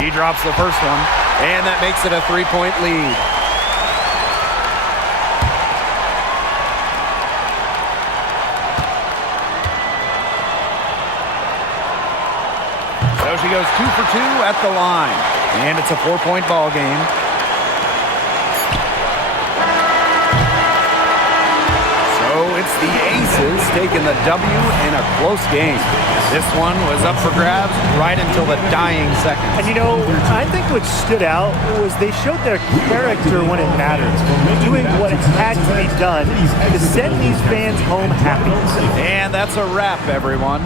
He drops the first one, and that makes it a 3-point lead. So she goes 2 for 2 at the line, and it's a 4-point ball game. So it's the Aces taking the W in a close game. This one was up for grabs right until the dying seconds. And I think what stood out was they showed their character when it mattered, doing what had to be done to send these fans home happy. And that's a wrap, everyone.